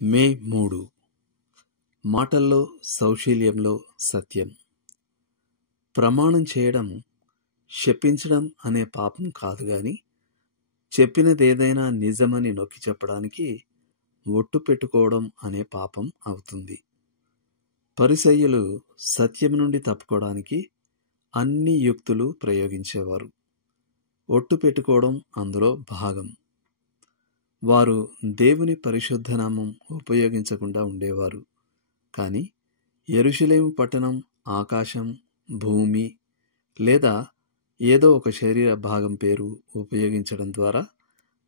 మే 3. మాటల్లో సౌశీల్యంలో సత్యం. ప్రమాణం చేయడం, శపించడం అనే పాపం కాదు గాని, చెప్పినదేదైనా నిజమని నొక్కి చెప్పడానికి ఒట్టు పెట్టుకోవడం అనే పాపం అవుతుంది. పరిసయ్యులు సత్యం నుండి తప్పుకోవడానికి అన్ని యుక్తులు ప్రయోగించేవారు. ఒట్టు పెట్టుకోవడం అందులో భాగం. వారు దేవుని పరిశుద్ధనామం ఉపయోగించకుండా ఉండేవారు. కాని యెరూషలేము పట్టణం, ఆకాశం, భూమి లేదా ఏదో ఒక శరీర భాగం పేరు ఉపయోగించడం ద్వారా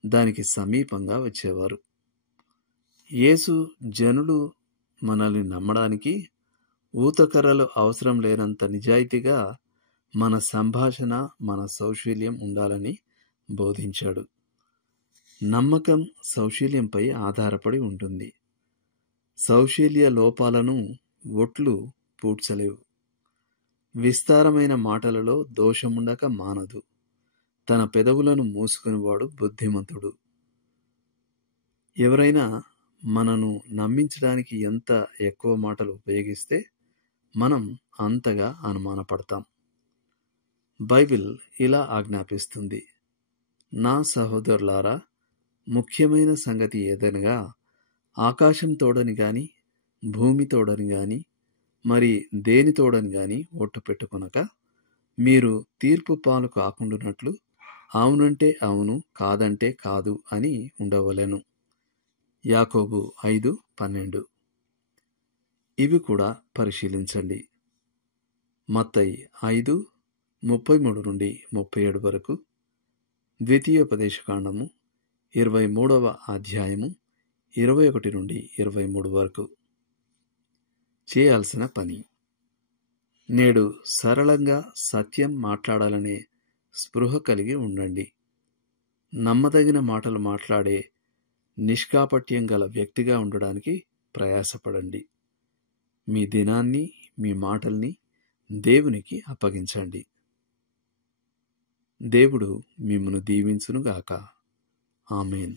దానికి సమీపంగా వచ్చేవారు. యేసు జనులు మనల్ని నమ్మడానికి ఊతకర్రలు అవసరం లేనంత నిజాయితీగా మన సంభాషణ, మన సౌశీల్యం ఉండాలని బోధించాడు. నమ్మకం సౌశీల్యంపై ఆధారపడి ఉంటుంది. సౌశీల్య లోపాలను ఒట్లు పూడ్చలేవు. విస్తారమైన మాటలలో దోషముండక మానదు. తన పెదవులను మూసుకునివాడు బుద్ధిమంతుడు. ఎవరైనా మనను నమ్మించడానికి ఎంత ఎక్కువ మాటలు ఉపయోగిస్తే మనం అంతగా అనుమానపడతాం. బైబిల్ ఇలా ఆజ్ఞాపిస్తుంది: నా సహోదరులారా, ముఖ్యమైన సంగతి ఏదనగా ఆకాశం తోడని గాని, భూమి తోడని గాని, మరి దేని తోడని గాని ఒట్టు పెట్టుకొనక, మీరు తీర్పు పాలు కాకుండానట్లు అవునంటే అవును, కాదంటే కాదు అని ఉండవలెను. యాకోబు 5:12. ఇవి కూడా పరిశీలించండి. మత్తయి 5:33-37 వరకు, ద్వితీయోపదేశకాండము 23వ అధ్యాయము 21-23 వరకు. చేయాల్సిన పని: నేడు సరళంగా సత్యం మాట్లాడాలనే స్పృహ కలిగి ఉండండి. నమ్మదగిన మాటలు మాట్లాడే నిష్కాపట్యం గల వ్యక్తిగా ఉండడానికి ప్రయాసపడండి. మీ దినాన్ని, మీ మాటల్ని దేవునికి అప్పగించండి. దేవుడు మిమ్మును దీవించునుగాక. ఆమేన్.